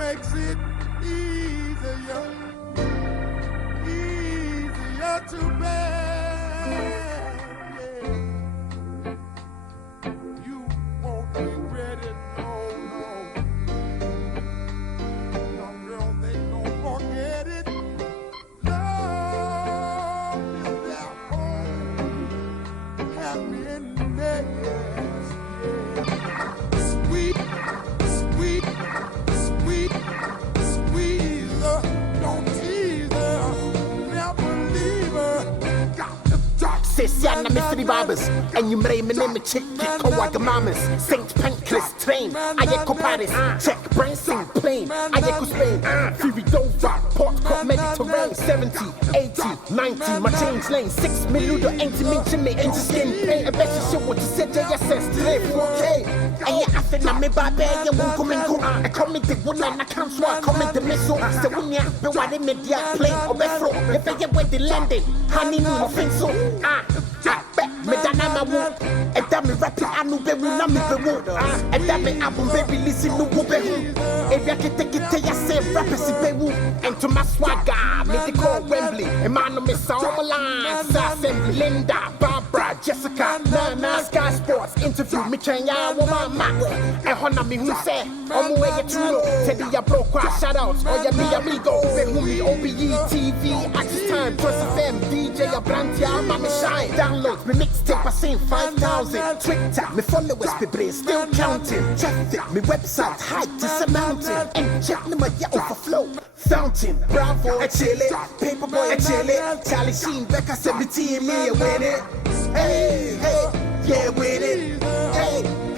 makes it easier to bear. You won't regret it, no. Young girl, they don't forget it. Love is their home, happiness, sweet, squeeze, don't tease her, never leave her. Sessiana mystery barbers, and you may me name a chick, Kawagamamas, St. Pancras train, Ayeko Paris, check Branson plane, Ayeko Spain, Fury Dover, Port Cop Mediterranean, 70, 80, 90, my change lane, 6 minuto, 80 minutes, me into skin pain, a better show what you said, JSS, today, 4K, and yeah, I think I'm a baby, and won't come and go, I come in the one and I can't swap, come in the missile, so when you be what in media plane, or Befro, if I get where they landed, honey, no offense, so, me dana ma wo e da me rap anu be ru na me be wo e da me album baby listen no wo be hu e bia kete ya say rap si be wo and to my swagger me the call Wembley e man no me sound line sa assembly Linda Barbara Jessica Nana Sky Sports interview me can ya wo mama e hona me hu say omo we get true teddy ya bro kwa shout out oh ya mi amigo be hu me OBE TV access time Trust FM DJ Abrantia mama shine downloads me mixtape I seen 5,000 Twitter me followers people still counting traffic me website height is a mountain and check me my overflow fountain bravo I chill it paperboy I chill it Charlie Sheen Becca 17 me win it hey yeah with it hey